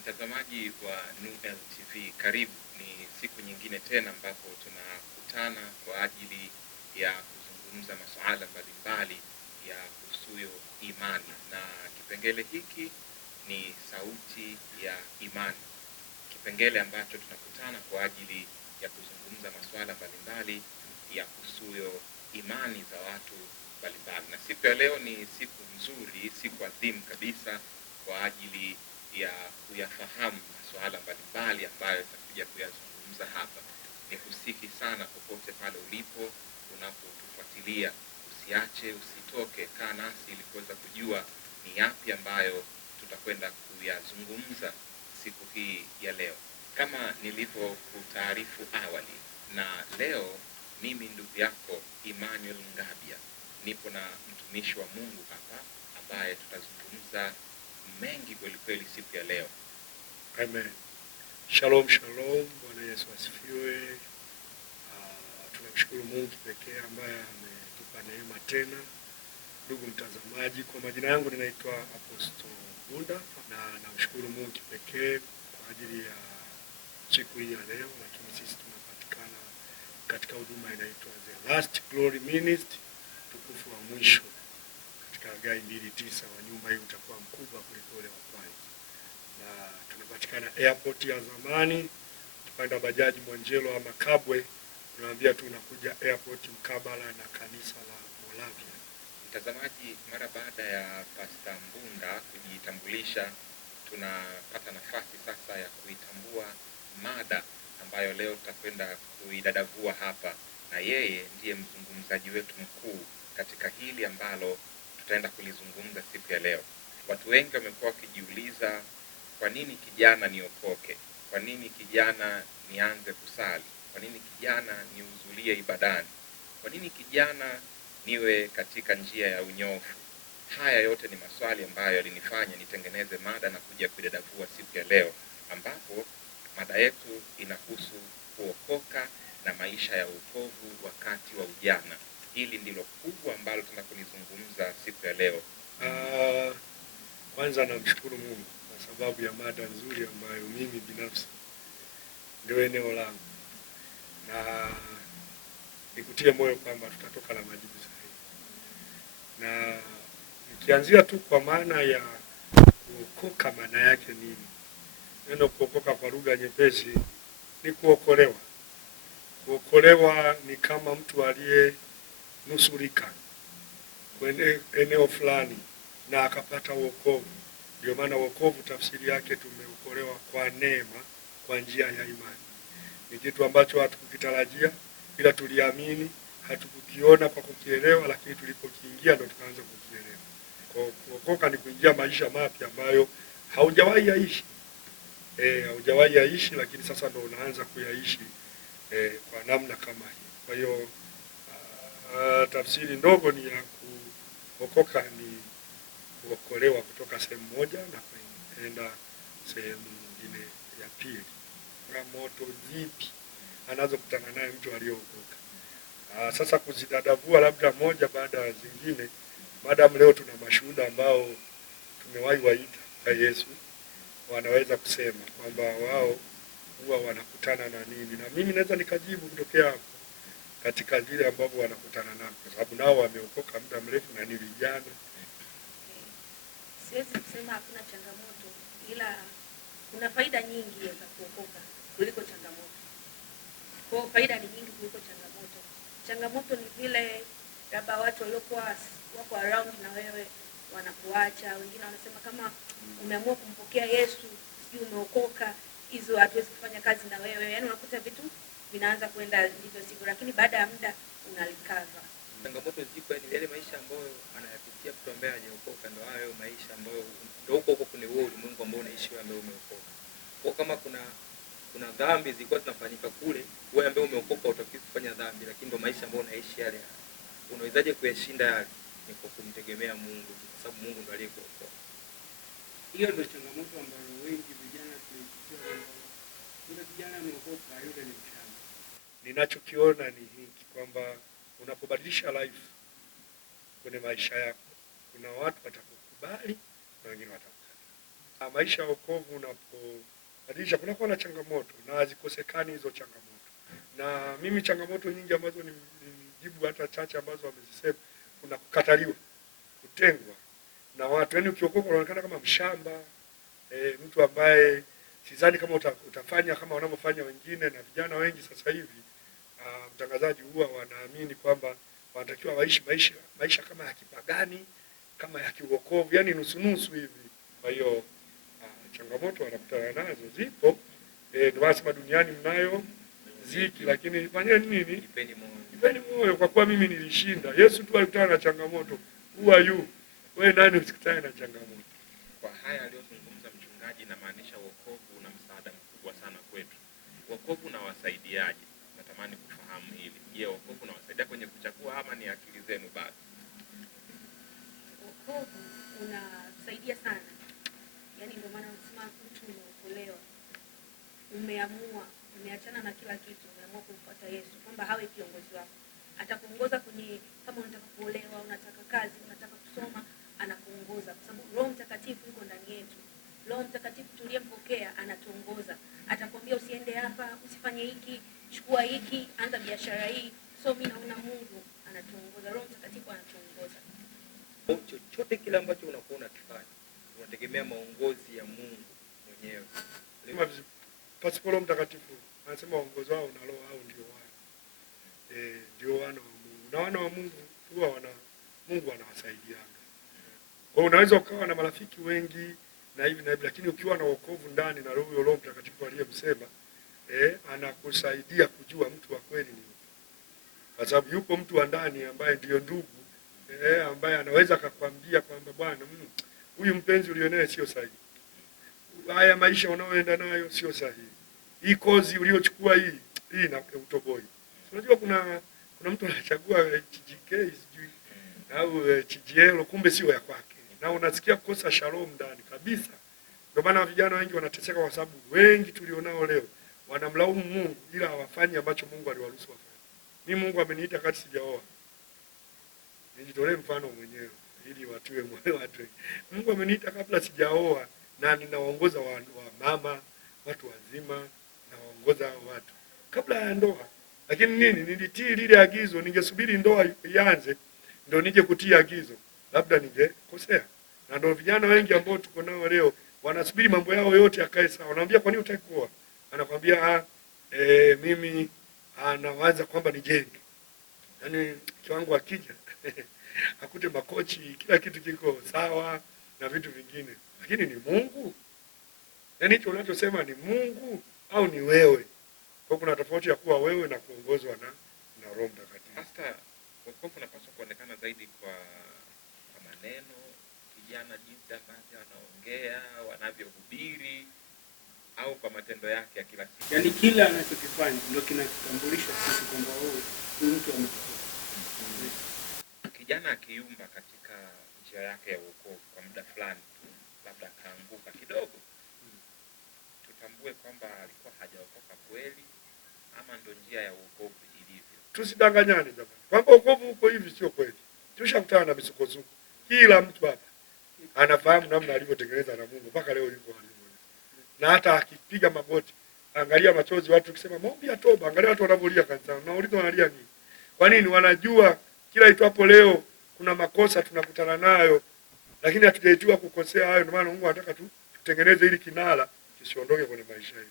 Mtazamaji wa Nurdin TV, karibu. Ni siku nyingine tena ambapo tunakutana kwa ajili ya kuzungumza masuala mbalimbali ya kuhusu imani, na kipengele hiki ni sauti ya imani, kipengele ambacho tunakutana kwa ajili ya kuzungumza masuala mbalimbali ya kuhusu imani za watu mbalimbali. Na siku ya leo ni siku nzuri, siku adhimu kabisa kwa ajili ya kuyafahamu masuala mbalimbali ambayo tutakuja kuyazungumza hapa. Nikusihi sana popote pale ulipo unapotufuatilia, usiache, usitoke, kaa nasi ili kuweza kujua ni yapi ambayo tutakwenda kuyazungumza siku hii ya leo. Kama nilivyokutaarifu awali, na leo mimi ndugu yako Emmanuel Ngabia nipo na mtumishi wa Mungu hapa ambaye tutazungumza mengi kweli kweli siku ya leo. Amen. Shalom, shalom. Bwana Yesu asifiwe. Tunamshukuru Mungu pekee ambaye ametupa neema tena. Ndugu mtazamaji, kwa majina yangu ninaitwa Apostle Bunda, na namshukuru Mungu pekee kwa ajili ya siku hii ya leo, lakini sisi tunapatikana katika huduma inaitwa The Last Glory Ministry, tukufu wa mwisho, katika Hagai 2:9. wa nyumba hii utakuwa mkubwa kuliko ule wa kwanza. Na tunapatikana airport ya zamani, tupanda bajaji Mwanjelo ama Kabwe, tunaambia tu unakuja airport mkabala na kanisa la Molavia. Mtazamaji, mara baada ya Pastor Mbunda kujitambulisha, tunapata nafasi sasa ya kuitambua mada ambayo leo tutakwenda kuidadavua hapa, na yeye ndiye mzungumzaji wetu mkuu katika hili ambalo tutaenda kulizungumza siku ya leo. Watu wengi wamekuwa wakijiuliza, kwa nini kijana niokoke? Kwa nini kijana nianze kusali? Kwa nini kijana nihudhurie ibadani? Kwa nini kijana niwe katika njia ya unyofu? Haya yote ni maswali ambayo yalinifanya nitengeneze mada na kuja kuidadavua siku ya leo, ambapo mada yetu inahusu kuokoka na maisha ya wokovu wakati wa ujana. Hili ndilo kubwa ambalo tunakulizungumza siku ya leo. Kwanza namshukuru Mungu kwa sababu ya mada nzuri ambayo mimi binafsi ndio eneo langu, na nikutie moyo kwamba tutatoka na majibu sahihi. Na nikianzia tu kwa maana ya kuokoka, maana yake nini? Neno kuokoka kwa lugha nyepesi ni kuokolewa. Kuokolewa ni kama mtu aliyenusurika kwenye eneo fulani na akapata wokovu. Ndio maana wokovu tafsiri yake tumeokolewa kwa neema, kwa njia ya imani. Ni kitu ambacho hatukukitarajia, ila tuliamini, hatukukiona kwa kukielewa, lakini tulipokiingia ndo tukaanza kukielewa. Kwa kuokoka ni kuingia maisha mapya ambayo haujawahi yaishi. Haujawahi yaishi, lakini sasa ndo unaanza kuyaishi kwa namna kama hii. Kwa hiyo tafsiri ndogo ni ya kuokoka ni kuokolewa kutoka sehemu moja na kwenda sehemu nyingine ya pili. Changamoto zipi anazokutana naye mtu aliyeokoka? Sasa kuzidadavua labda moja baada ya zingine, madam leo tuna mashuhuda ambao tumewahi waita kwa Yesu, wanaweza kusema kwamba wao huwa wanakutana na nini, na mimi naweza nikajibu kutokea hapo katika vile ambavyo wanakutana nao, kwa sababu nao wameokoka muda mrefu na ni vijana. Siwezi kusema hakuna changamoto, ila kuna faida nyingi za kuokoka kuliko changamoto. Kwa faida ni nyingi kuliko changamoto. Changamoto ni vile labda watu waliokuwa wako around na wewe wanakuacha. Wengine wanasema kama umeamua kumpokea Yesu, sijui umeokoka, hizo hatuwezi kufanya kazi na wewe. Yaani unakuta vitu vinaanza kwenda ndivyo sivyo, lakini baada ya muda unalikava. Changamoto ziko, yani yale maisha ambayo anayapitia mtu ambaye hajaokoka, ndio hayo maisha ambayo ndio huko kwenye huo ulimwengu ambao unaishi wewe ambaye umeokoka. Kwa kama kuna dhambi zilikuwa zinafanyika kule, wewe ambaye umeokoka utakiwa kufanya dhambi, lakini ndio maisha ambayo unaishi yale. Unawezaje kuyashinda yale? Ni kwa kumtegemea Mungu, kwa sababu Mungu ndiye aliyekuokoa. Hiyo ndio changamoto ambayo wengi vijana tunapitia. Yule kijana ameokoka, yule ni mshamba. Ninachokiona ni hiki kwamba unapobadilisha life kwenye maisha yako, kuna watu watakukubali na wengine watakukataa. Maisha ya wokovu unapobadilisha, kunakuwa na changamoto na hazikosekani hizo changamoto. Na mimi changamoto nyingi ambazo nijibu hata chache ambazo wamezisema, kuna kukataliwa, kutengwa na watu. Yaani ukiokoka unaonekana kama mshamba, mtu ambaye sidhani kama utafanya kama wanavyofanya wengine. Na vijana wengi sasa hivi, mtangazaji, huwa wanaamini kwamba wanatakiwa waishi maisha kama ya kipagani, kama ya kiwokovu, yani nusu hivi. Kwa hiyo changamoto wanakutana nazo zipo, ndio wanasema duniani mnayo ziki, lakini fanyeni nini? Ipeni moyo, kwa kuwa mimi nilishinda. Yesu tu alikutana na changamoto. Who are you? Wewe nani usikutane na changamoto? Kwa haya aliyozungumza mchungaji, inamaanisha wokovu una msaada mkubwa sana kwetu. Wokovu unawasaidiaje? Natamani kufahamu hili. Je, wokovu unawasaidia kwenye kuchagua ama ni akili zenu bado? Wokovu unasaidia sana. Yaani ndio maana unasema mtu umeokolewa. Umeachana na kila kitu, umeamua kumfuata Yesu, kwamba hawe kiongozi wako. Atakuongoza kwenye, kama unataka kuolewa, unataka kazi, unataka kusoma, anakuongoza kwa sababu Roho Mtakatifu yuko ndani yetu. Roho Mtakatifu tuliyempokea anatuongoza. Atakwambia usiende hapa, usifanye hiki, chukua hiki, anza biashara hii. So mimi naona Mungu anatuongoza, Roho Mtakatifu anatuongoza. Chochote kile ambacho unakuwa unakifanya, unategemea maongozi ya Mungu mwenyewe. Pasipo Roho Mtakatifu, anasema uongozi wao na roho au ndio wana. Ndio wana wa Mungu. Na wana wa Mungu huwa Mungu anawasaidiana. Kwa unaweza ukawa na marafiki wengi na hivi, lakini ukiwa na wokovu ndani na Roho Mtakatifu aliyemsema, anakusaidia kujua mtu wa kweli ni yupi. Kwa sababu yupo mtu wa ndani ambaye ndio ndugu, ambaye anaweza akakwambia kwamba bwana, huyu mpenzi ulionaye sio sahihi. Haya maisha unaoenda nayo sio sahihi. Hii kozi uliochukua hii na utoboi. Unajua kuna mtu anachagua HGK sijui au HGL, kumbe sio ya kwake. Na unasikia kosa shalom ndani kabisa. Ndio maana vijana wengi wanateseka, kwa sababu wengi tulionao leo wanamlaumu Mungu ila hawafanyi ambacho Mungu aliwaruhusu wafanye. Mimi Mungu ameniita kati sijaoa. Nijitolee mfano mwenyewe ili watiwe moyo watu. Mungu ameniita kabla sijaoa, na ninawaongoza wa mama, watu wazima, nawaongoza watu kabla ya ndoa. Lakini nilitii lile agizo. Ningesubiri ndoa ianze ndio nije kutii agizo, labda ningekosea. Na ndio vijana wengi ambao tuko nao leo wanasubiri mambo yao yote yakae sawa. Wanaambia kwa nini hutaki kuoa? Anakwambia mimi anawaza kwamba nijenge. Yaani kiwango akija akute makochi, kila kitu kiko sawa na vitu vingine. Lakini ni Mungu? Yaani hicho unachosema ni Mungu au ni wewe? Kwa kuna tofauti ya kuwa wewe na kuongozwa na Roho Mtakatifu. Pastor, wokovu unapaswa kuonekana zaidi kwa maneno, kijana jinsi ambavyo anaongea, wanavyohubiri, au kwa matendo yake ya kila siku? Yaani kila anachokifanya ndio kinatambulisha sisi kwamba huyu mtu ameokoka. Kijana akiumba katika njia yake ya wokovu kwa muda fulani tu, labda akaanguka kidogo, tutambue kwamba alikuwa hajaokoka kweli ama ndo njia ya wokovu ilivyo? Tusidanganyane jamani, kwamba wokovu uko hivi sio kweli. Tushakutana na misukosuko. Kila mtu hapa anafahamu namna alivyotengeneza na Mungu mpaka leo yuko alivyo. Na hata akipiga magoti, angalia machozi watu ukisema maombi ya toba, angalia watu wanavolia kanisani. Unauliza wanalia nini? Kwa nini? Wanajua kila itwapo leo kuna makosa tunakutana nayo, lakini hatujaitiwa kukosea hayo. Ndio maana Mungu anataka tutengeneze ili kinala kisiondoke kwenye maisha yetu.